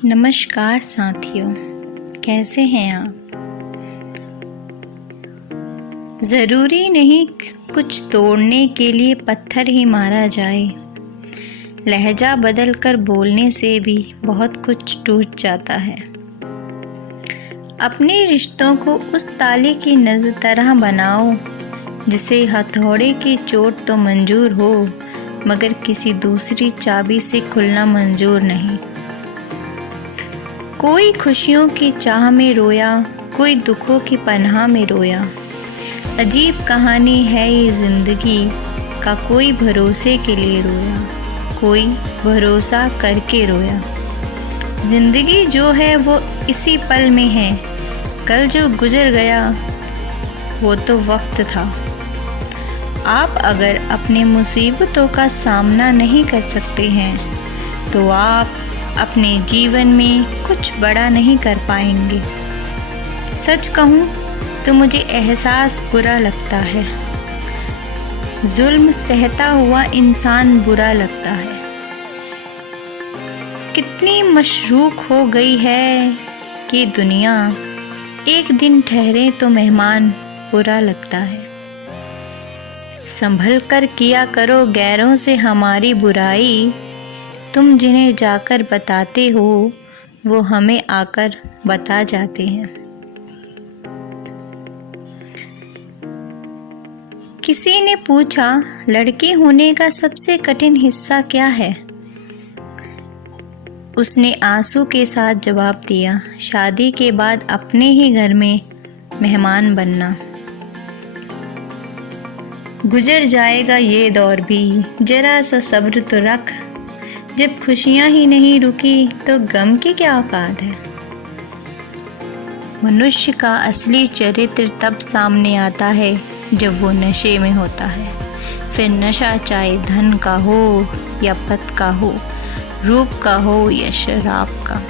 नमस्कार साथियों, कैसे हैं आप? ज़रूरी नहीं कुछ तोड़ने के लिए पत्थर ही मारा जाए। लहजा बदल कर बोलने से भी बहुत कुछ टूट जाता है। अपने रिश्तों को उस ताले की तरह बनाओ जिसे हथौड़े की चोट तो मंजूर हो, मगर किसी दूसरी चाबी से खुलना मंजूर नहीं। कोई खुशियों की चाह में रोया, कोई दुखों की पनाह में रोया। अजीब कहानी है ये ज़िंदगी का, कोई भरोसे के लिए रोया, कोई भरोसा करके रोया। ज़िंदगी जो है वो इसी पल में है, कल जो गुजर गया वो तो वक्त था। आप अगर अपनी मुसीबतों का सामना नहीं कर सकते हैं तो आप अपने जीवन में कुछ बड़ा नहीं कर पाएंगे। सच कहूँ तो मुझे एहसास बुरा लगता है। जुल्म सहता हुआ इंसान बुरा लगता है। कितनी मशरूक हो गई है कि दुनिया, एक दिन ठहरे तो मेहमान बुरा लगता है। संभल कर किया करो गैरों से हमारी बुराई, तुम जिन्हें जाकर बताते हो वो हमें आकर बता जाते हैं। किसी ने पूछा, लड़की होने का सबसे कठिन हिस्सा क्या है? उसने आंसू के साथ जवाब दिया, शादी के बाद अपने ही घर में मेहमान बनना। गुजर जाएगा ये दौर भी, जरा सा सब्र तो रख। जब खुशियां ही नहीं रुकी तो गम की क्या औकात है। मनुष्य का असली चरित्र तब सामने आता है जब वो नशे में होता है। फिर नशा चाहे धन का हो या पद का हो, रूप का हो या शराब का।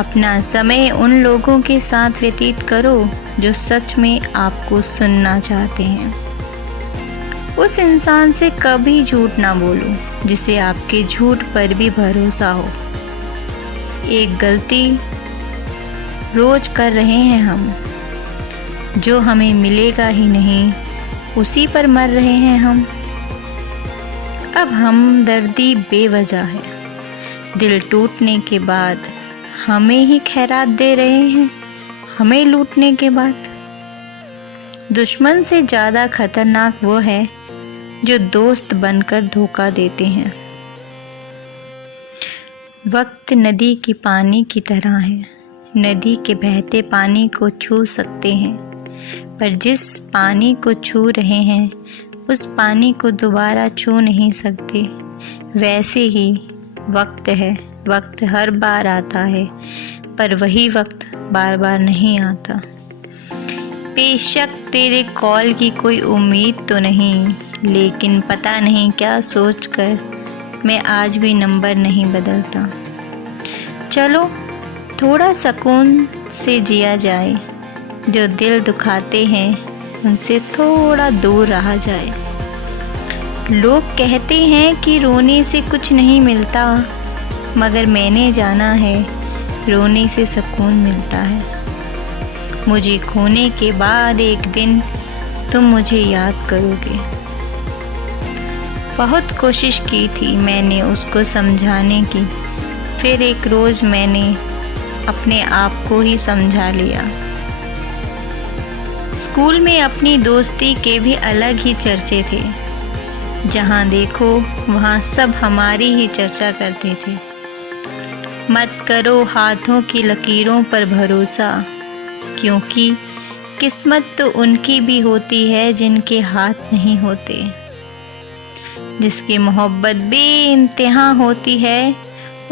अपना समय उन लोगों के साथ व्यतीत करो जो सच में आपको सुनना चाहते हैं। उस इंसान से कभी झूठ ना बोलो जिसे आपके झूठ पर भी भरोसा हो। एक गलती रोज कर रहे हैं हम, जो हमें मिलेगा ही नहीं उसी पर मर रहे हैं हम। अब हमदर्दी बेवजह है, दिल टूटने के बाद हमें ही खैरात दे रहे हैं, हमें लूटने के बाद। दुश्मन से ज़्यादा खतरनाक वो है जो दोस्त बनकर धोखा देते हैं। वक्त नदी के पानी की तरह है, नदी के बहते पानी को छू सकते हैं, पर जिस पानी को छू रहे हैं उस पानी को दोबारा छू नहीं सकते। वैसे ही वक्त है, वक्त हर बार आता है, पर वही वक्त बार बार नहीं आता। बेशक तेरे कॉल की कोई उम्मीद तो नहीं, लेकिन पता नहीं क्या सोचकर मैं आज भी नंबर नहीं बदलता। चलो थोड़ा सुकून से जिया जाए, जो दिल दुखाते हैं उनसे थोड़ा दूर रहा जाए। लोग कहते हैं कि रोने से कुछ नहीं मिलता, मगर मैंने जाना है रोने से सुकून मिलता है। मुझे खोने के बाद एक दिन तुम मुझे याद करोगे। बहुत कोशिश की थी मैंने उसको समझाने की, फिर एक रोज़ मैंने अपने आप को ही समझा लिया। स्कूल में अपनी दोस्ती के भी अलग ही चर्चे थे। जहाँ देखो वहाँ सब हमारी ही चर्चा करते थे। मत करो हाथों की लकीरों पर भरोसा, क्योंकि किस्मत तो उनकी भी होती है जिनके हाथ नहीं होते। जिसकी मोहब्बत बेइंतहा होती है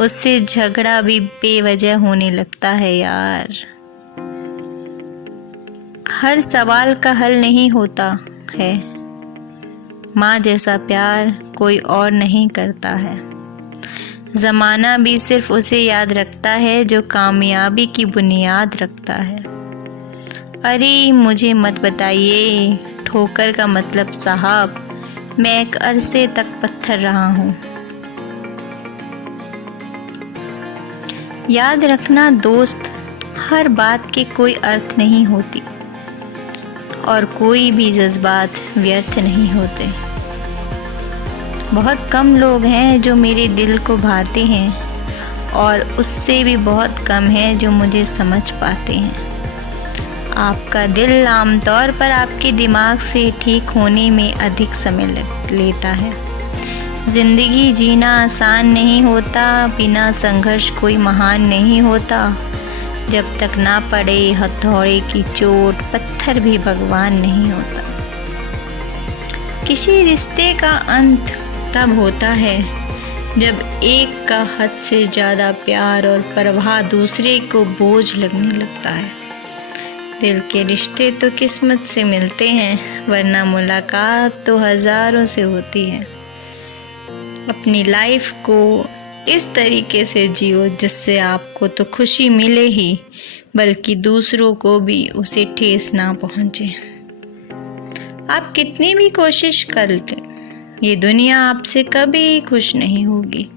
उससे झगड़ा भी बेवजह होने लगता है यार। हर सवाल का हल नहीं होता है, माँ जैसा प्यार कोई और नहीं करता है। ज़माना भी सिर्फ उसे याद रखता है जो कामयाबी की बुनियाद रखता है। अरे मुझे मत बताइए ठोकर का मतलब साहब, मैं एक अरसे तक पत्थर रहा हूँ। याद रखना दोस्त, हर बात के कोई अर्थ नहीं होती और कोई भी जज्बात व्यर्थ नहीं होते। बहुत कम लोग हैं जो मेरे दिल को भाते हैं और उससे भी बहुत कम है जो मुझे समझ पाते हैं। आपका दिल आमतौर पर आपके दिमाग से ठीक होने में अधिक समय लेता है। ज़िंदगी जीना आसान नहीं होता, बिना संघर्ष कोई महान नहीं होता। जब तक ना पड़े हथौड़े की चोट, पत्थर भी भगवान नहीं होता। किसी रिश्ते का अंत तब होता है जब एक का हद से ज़्यादा प्यार और परवाह दूसरे को बोझ लगने लगता है। दिल के रिश्ते तो किस्मत से मिलते हैं, वरना मुलाकात तो हज़ारों से होती है। अपनी लाइफ को इस तरीके से जियो जिससे आपको तो खुशी मिले ही, बल्कि दूसरों को भी उसे ठेस ना पहुंचे। आप कितनी भी कोशिश कर लें, ये दुनिया आपसे कभी खुश नहीं होगी।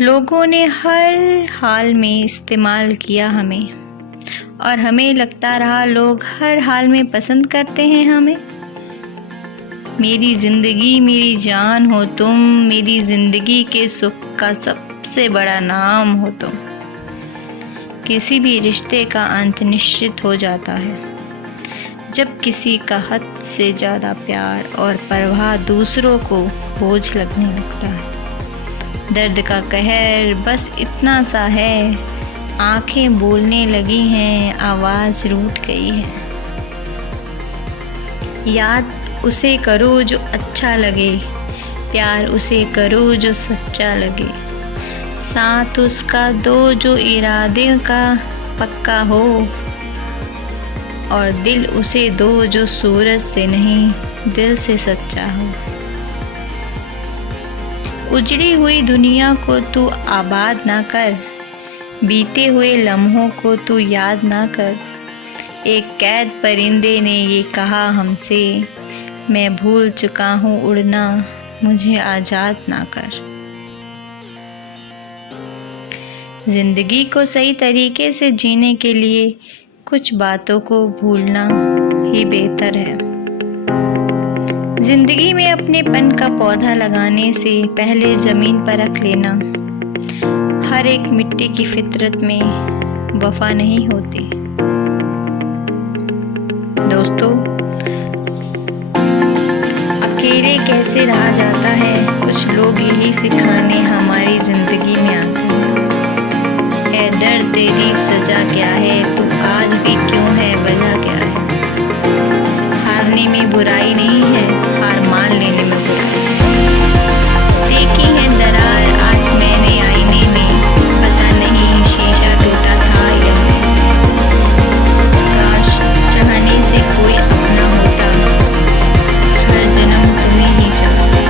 लोगों ने हर हाल में इस्तेमाल किया हमें और हमें लगता रहा लोग हर हाल में पसंद करते हैं हमें। मेरी ज़िंदगी मेरी जान हो तुम, मेरी ज़िंदगी के सुख का सबसे बड़ा नाम हो तुम। किसी भी रिश्ते का अंत निश्चित हो जाता है जब किसी का हद से ज़्यादा प्यार और परवाह दूसरों को बोझ लगने लगता है। दर्द का कहर बस इतना सा है, आंखें बोलने लगी हैं, आवाज़ रूठ गई है। याद उसे करो जो अच्छा लगे, प्यार उसे करो जो सच्चा लगे, साथ उसका दो जो इरादे का पक्का हो, और दिल उसे दो जो सूरज से नहीं दिल से सच्चा हो। उजड़ी हुई दुनिया को तू आबाद ना कर, बीते हुए लम्हों को तू याद ना कर। एक कैद परिंदे ने ये कहा हमसे, मैं भूल चुका हूँ उड़ना, मुझे आज़ाद ना कर। जिंदगी को सही तरीके से जीने के लिए कुछ बातों को भूलना ही बेहतर है। जिंदगी में अपनेपन का पौधा लगाने से पहले जमीन पर रख लेना। हर एक मिट्टी की फितरत में वफा नहीं होती। दोस्तों, अकेले कैसे रहा जाता है, कुछ लोग यही सिखाने हमारी जिंदगी में आते हैं। ऐ दर्द तेरी सजा क्या है, तू आज भी क्यों है, वजह क्या है। हारने में बुराई नहीं है, हार मान लेने में बुराई है। देखी है दरार आज मैंने आईने में, पता नहीं शीशा टूटा था या नहीं। काश चाहने से कोई अपना होता, हर जन्म तुम्हें ही चाहती।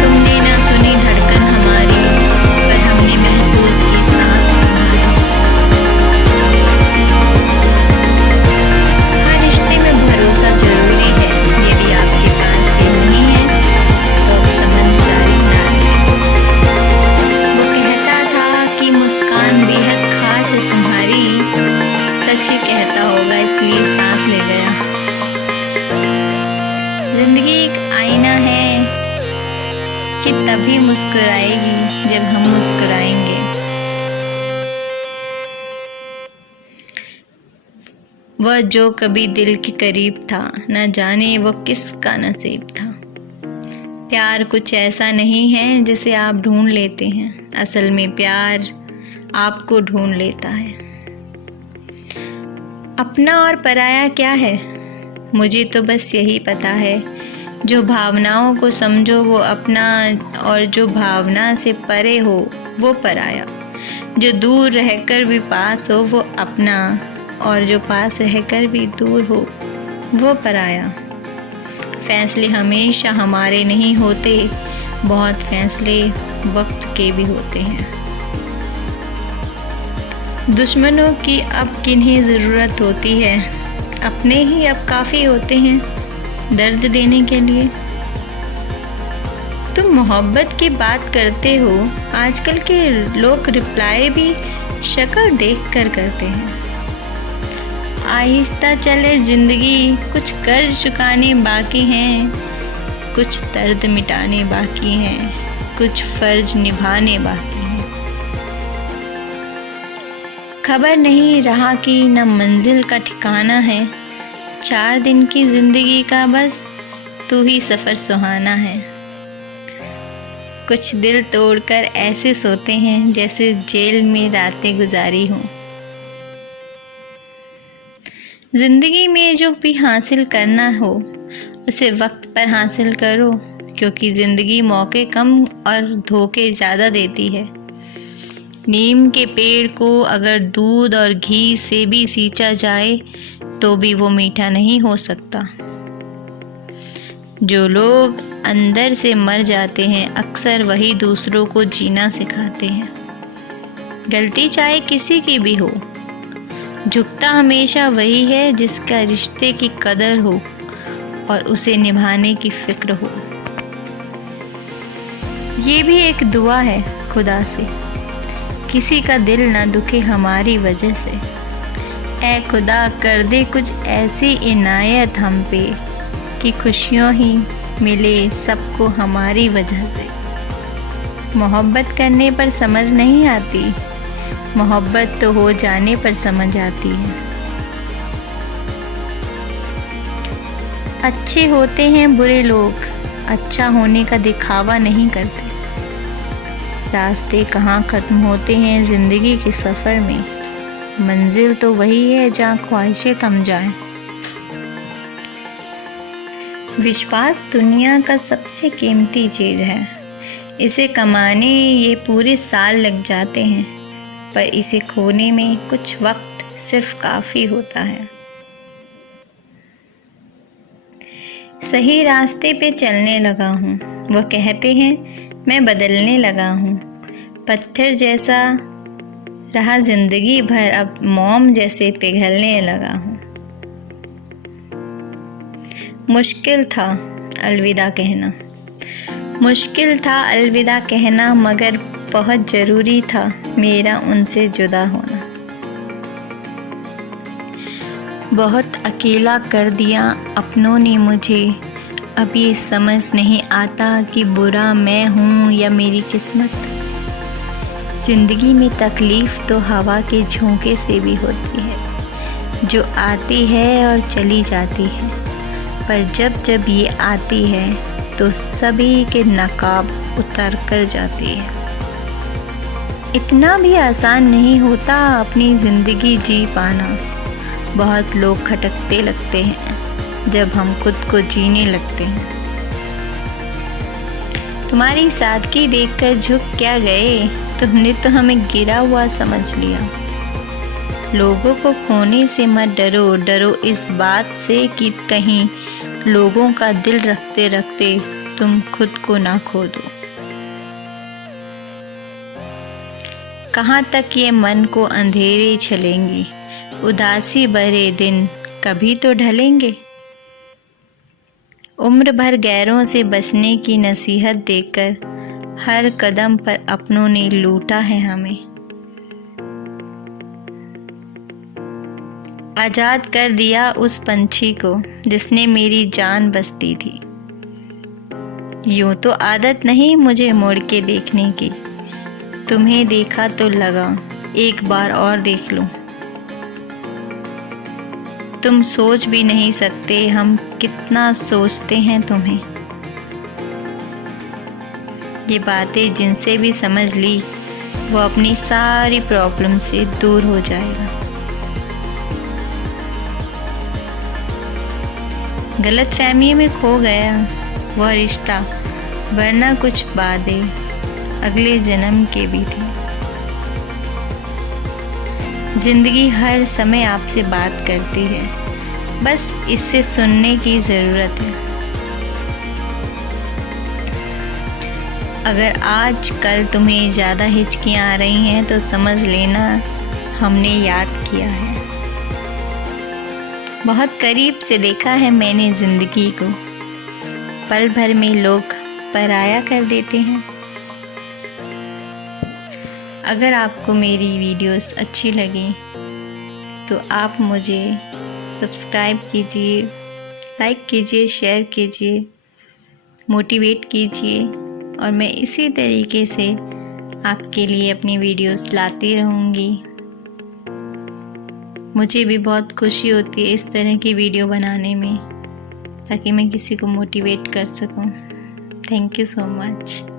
तुमने ना सुनी धड़कन हमारी, पर हमने महसूस की सांस तुम्हारी। हर रिश्ते में भरोसा जरूरी है, यदि आपके पास ये नहीं है तो अब संबंध जारी ना रहे। वो कहता था कि मुस्कान बेहद खास है तुम्हारी, सच ही कहता होगा इसलिए साथ ले गया। जिंदगी एक आईना है कि तभी मुस्कुराएगी जब हम मुस्कुराएंगे। वह जो कभी दिल के करीब था, न जाने वो किसका नसीब था। प्यार कुछ ऐसा नहीं है जिसे आप ढूंढ लेते हैं, असल में प्यार आपको ढूंढ लेता है। अपना और पराया क्या है, मुझे तो बस यही पता है। जो भावनाओं को समझो वो अपना, और जो भावना से परे हो वो पराया। जो दूर रहकर भी पास हो वो अपना, और जो पास रहकर भी दूर हो वो पराया। फैसले हमेशा हमारे नहीं होते, बहुत फैसले वक्त के भी होते हैं। दुश्मनों की अब किन्हें ज़रूरत होती है, अपने ही अब काफ़ी होते हैं दर्द देने के लिए। तुम मोहब्बत की बात करते हो, आजकल के लोग रिप्लाई भी शक्ल देख कर करते हैं। आहिस्ता चले जिंदगी, कुछ कर्ज चुकाने बाकी हैं, कुछ दर्द मिटाने बाकी हैं, कुछ फर्ज निभाने बाकी हैं। खबर नहीं रहा कि न मंजिल का ठिकाना है, 4 दिन की जिंदगी का बस तू ही सफ़र सुहाना है। कुछ दिल तोड़कर ऐसे सोते हैं जैसे जेल में रातें गुजारी हों। ज़िंदगी में जो भी हासिल करना हो उसे वक्त पर हासिल करो, क्योंकि ज़िंदगी मौके कम और धोखे ज़्यादा देती है। नीम के पेड़ को अगर दूध और घी से भी सींचा जाए तो भी वो मीठा नहीं हो सकता। जो लोग अंदर से मर जाते हैं अक्सर वही दूसरों को जीना सिखाते हैं। गलती चाहे किसी की भी हो, झुकता हमेशा वही है जिसका रिश्ते की कदर हो और उसे निभाने की फिक्र हो। ये भी एक दुआ है खुदा से, किसी का दिल ना दुखे हमारी वजह से। ऐ खुदा कर दे कुछ ऐसी इनायत हम पे कि खुशियों ही मिले सबको हमारी वजह से। मोहब्बत करने पर समझ नहीं आती, मोहब्बत तो हो जाने पर समझ आती है। अच्छे होते हैं बुरे लोग, अच्छा होने का दिखावा नहीं करते। रास्ते कहाँ ख़त्म होते हैं ज़िंदगी के सफ़र में, मंजिल तो वही है जहाँ ख्वाहिशें थम जाएं। विश्वास दुनिया का सबसे कीमती चीज़ है, इसे कमाने ये पूरे साल लग जाते हैं, पर इसे खोने में कुछ वक्त सिर्फ काफ़ी होता है। सही रास्ते पे चलने लगा हूँ, वो कहते हैं मैं बदलने लगा हूँ। पत्थर जैसा रहा ज़िंदगी भर, अब मोम जैसे पिघलने लगा हूँ। मुश्किल था अलविदा कहना, मुश्किल था अलविदा कहना, मगर बहुत ज़रूरी था मेरा उनसे जुदा होना। बहुत अकेला कर दिया अपनों ने मुझे, अब ये समझ नहीं आता कि बुरा मैं हूँ या मेरी किस्मत। ज़िंदगी में तकलीफ़ तो हवा के झोंके से भी होती है, जो आती है और चली जाती है, पर जब जब ये आती है तो सभी के नकाब उतर कर जाती है। इतना भी आसान नहीं होता अपनी ज़िंदगी जी पाना, बहुत लोग खटकते लगते हैं जब हम खुद को जीने लगते हैं। तुम्हारी सादगी देखकर झुक क्या गए, तुमने तो हमें गिरा हुआ समझ लिया। लोगों को खोने से मत डरो, डरो इस बात से कि कहीं लोगों का दिल रखते रखते तुम खुद को ना खो दो। कहाँ तक ये मन को अंधेरे छलेंगे, उदासी भरे दिन कभी तो ढलेंगे। उम्र भर गैरों से बचने की नसीहत देकर हर कदम पर अपनों ने लूटा है हमें। आज़ाद कर दिया उस पंछी को जिसने मेरी जान बसती थी। यूं तो आदत नहीं मुझे मुड़ के देखने की, तुम्हें देखा तो लगा एक बार और देख लूं। तुम सोच भी नहीं सकते हम कितना सोचते हैं तुम्हें। ये बातें जिनसे भी समझ ली वो अपनी सारी प्रॉब्लम से दूर हो जाएगा। गलतफहमी में खो गया वह रिश्ता, वरना कुछ बातें अगले जन्म के भी थी। जिंदगी हर समय आपसे बात करती है, बस इससे सुनने की ज़रूरत है। अगर आज कल तुम्हें ज़्यादा हिचकियाँ आ रही हैं तो समझ लेना हमने याद किया है। बहुत करीब से देखा है मैंने ज़िंदगी को, पल भर में लोग पराया कर देते हैं। अगर आपको मेरी वीडियोस अच्छी लगी तो आप मुझे सब्सक्राइब कीजिए, लाइक कीजिए, शेयर कीजिए, मोटिवेट कीजिए और मैं इसी तरीके से आपके लिए अपनी वीडियोस लाती रहूँगी। मुझे भी बहुत खुशी होती है इस तरह की वीडियो बनाने में, ताकि मैं किसी को मोटिवेट कर सकूं। Thank you so much.